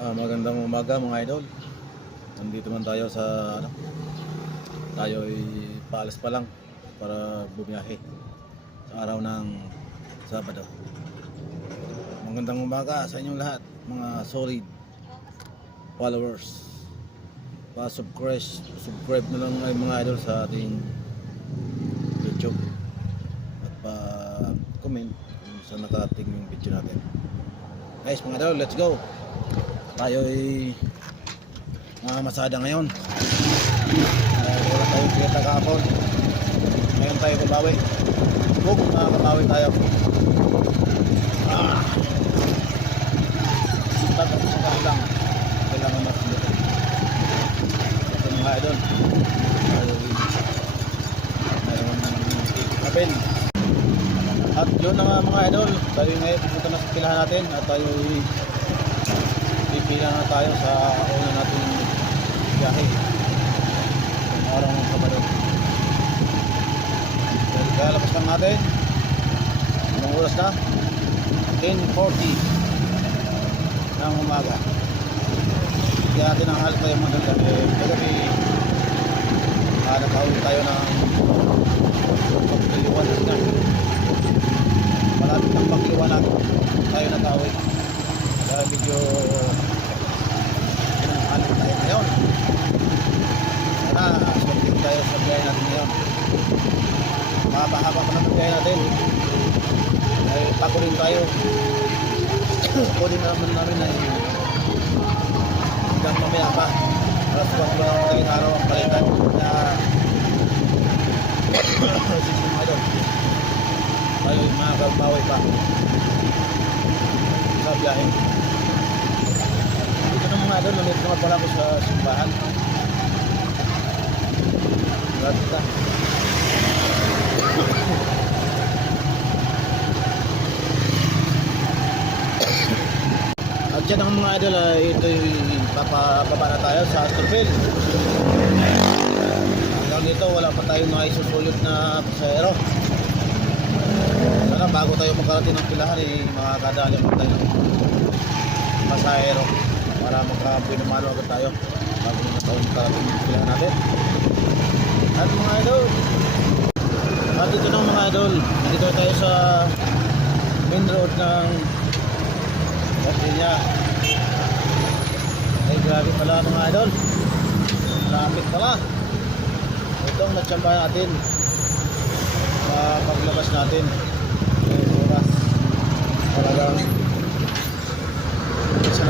Magandang umaga mga idol. Nandito man tayo sa tayo ay paalis pa lang para bumiyahe sa araw ng Sabado. Magandang umaga sa inyong lahat, mga solid followers. Pa-subscribe na lang ay mga idol sa ating YouTube at pa-comment kung saan nakarating yung video natin. Guys, mga idol, let's go. Tayo ay masada ngayon. Wala tayong kita kahapon. Ngayon tayo babawi. Kung babawi tayo. Tagal sa kalang. Kailangan natin dito. Ito mga idol. Tayo kapin. At yun na nga mga idol. Tayo ngayon pupunta na sa pilahan natin. At tayo pipila na tayo sa una natin biyahe ang araw ng Sabado. Kaya labas lang natin. Anong oras na? 10:40 ng umaga. Kaya natin ang halit tayo mga dalaga. Kagabi nakawin tayo ng pagliwanag na. Malapit ng pagliwanag tayo nakawin. Kaya medyo halit tayo ngayon. Sana aswerte tayo sa biyahe natin ngayon. Mahaba-haba pa naman biyahe natin. Ay pakunin tayo. Kunin naman namin ay hanggang mamaya pa. Alas 4 lang tayong araw ang palitan na sige mga idol. Tayo makakabawi pa sa biyahe. Ito na mga idol, nandito naman pala ako sa simbahan. Grabe ka. At yan ang mga idol, ito yung papababa na tayo sa Astorville. Hanggang dito wala pa tayong naisusulot na pasahero. Sana bago tayo magkarating ng pilahan makakadali mo tayo ng pasahero para magkabuinumano agad tayo bago magkarating ng pilahan natin. At mga idol, at ito ng mga idol, dito tayo sa main road ng Australia. Ay grabe pala mga idol, traffic pala. Ito ang natsamba natin paglabas natin ng oras. Talagang